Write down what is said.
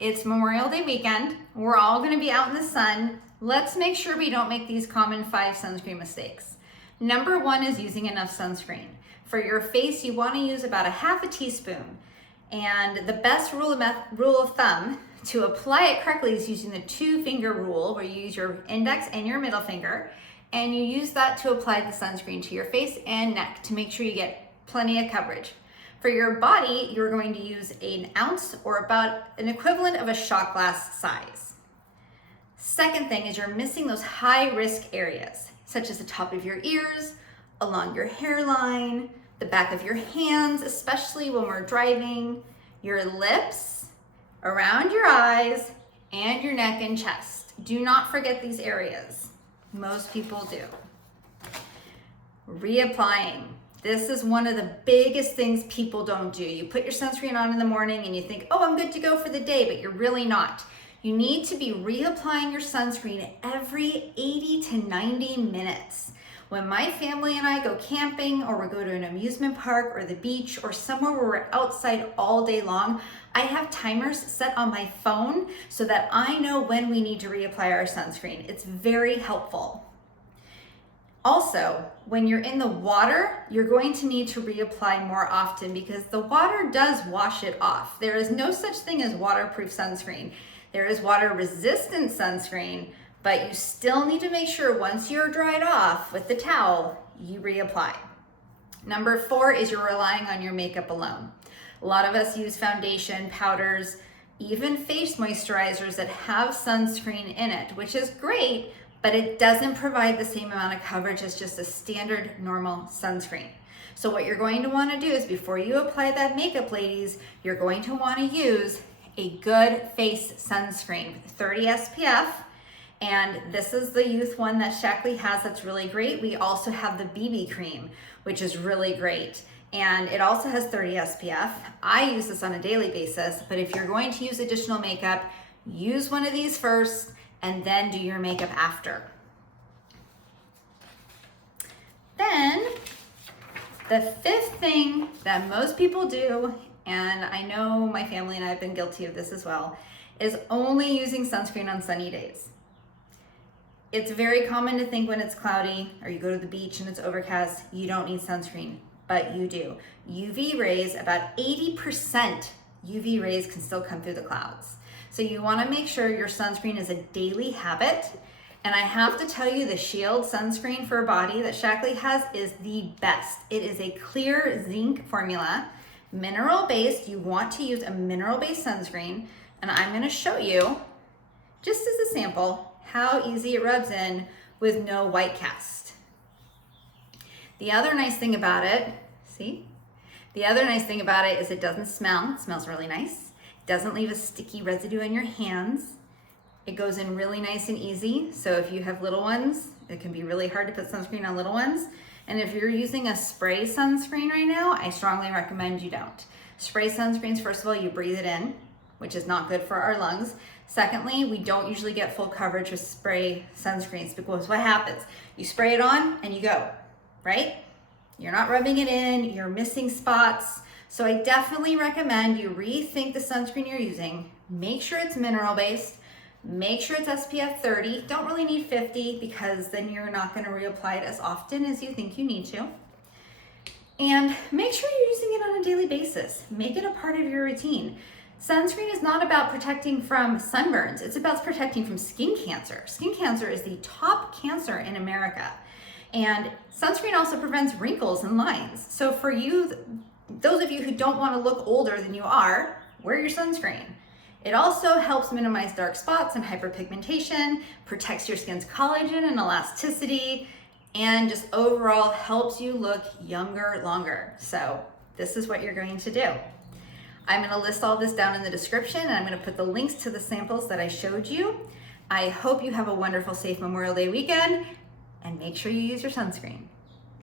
It's Memorial Day weekend. We're all gonna be out in the sun. Let's make sure we don't make these common 5 sunscreen mistakes. Number 1 is using enough sunscreen. For your face, you wanna use about a half a teaspoon. And the best rule of thumb to apply it correctly is using the 2-finger rule, where you use your index and your middle finger, and you use that to apply the sunscreen to your face and neck to make sure you get plenty of coverage. For your body, you're going to use an ounce or about an equivalent of a shot glass size. Second thing is you're missing those high risk areas, such as the top of your ears, along your hairline, the back of your hands, especially when we're driving, your lips, around your eyes, and your neck and chest. Do not forget these areas. Most people do. Reapplying. This is one of the biggest things people don't do. You put your sunscreen on in the morning and you think, oh, I'm good to go for the day, but you're really not. You need to be reapplying your sunscreen every 80 to 90 minutes. When my family and I go camping, or we go to an amusement park or the beach or somewhere where we're outside all day long, I have timers set on my phone so that I know when we need to reapply our sunscreen. It's very helpful. Also, when you're in the water, you're going to need to reapply more often because the water does wash it off. There is no such thing as waterproof sunscreen. There is water resistant sunscreen, but you still need to make sure once you're dried off with the towel, you reapply. Number 4 is you're relying on your makeup alone. A lot of us use foundation, powders, even face moisturizers that have sunscreen in it, which is great, but it doesn't provide the same amount of coverage as just a standard normal sunscreen. So what you're going to want to do is, before you apply that makeup, ladies, you're going to want to use a good face sunscreen with 30 SPF. And this is the youth one that Shackley has that's really great. We also have the BB cream, which is really great. And it also has 30 SPF. I use this on a daily basis, but if you're going to use additional makeup, use one of these first and then do your makeup after. Then, the 5th thing that most people do, and I know my family and I have been guilty of this as well, is only using sunscreen on sunny days. It's very common to think when it's cloudy or you go to the beach and it's overcast, you don't need sunscreen, but you do. UV rays, about 80% UV rays can still come through the clouds. So you wanna make sure your sunscreen is a daily habit. And I have to tell you, the Shield sunscreen for a body that Shackley has is the best. It is a clear zinc formula, mineral-based. You want to use a mineral-based sunscreen. And I'm gonna show you, just as a sample, how easy it rubs in with no white cast. The other nice thing about it, see? The other nice thing about it is it doesn't smell. It smells really nice. It doesn't leave a sticky residue in your hands. It goes in really nice and easy. So if you have little ones, it can be really hard to put sunscreen on little ones. And if you're using a spray sunscreen right now, I strongly recommend you don't. Spray sunscreens, first of all, you breathe it in, which is not good for our lungs. Secondly, we don't usually get full coverage with spray sunscreens because what happens? You spray it on and you go, right? You're not rubbing it in, you're missing spots. So I definitely recommend you rethink the sunscreen you're using. Make sure it's mineral-based. Make sure it's SPF 30. Don't really need 50 because then you're not gonna reapply it as often as you think you need to. And make sure you're using it on a daily basis. Make it a part of your routine. Sunscreen is not about protecting from sunburns. It's about protecting from skin cancer. Skin cancer is the top cancer in America. And sunscreen also prevents wrinkles and lines. So for you, those of you who don't want to look older than you are, wear your sunscreen. It also helps minimize dark spots and hyperpigmentation, protects your skin's collagen and elasticity, and just overall helps you look younger longer. So this is what you're going to do. I'm going to list all this down in the description, and I'm going to put the links to the samples that I showed you. I hope you have a wonderful, safe Memorial Day weekend, and make sure you use your sunscreen.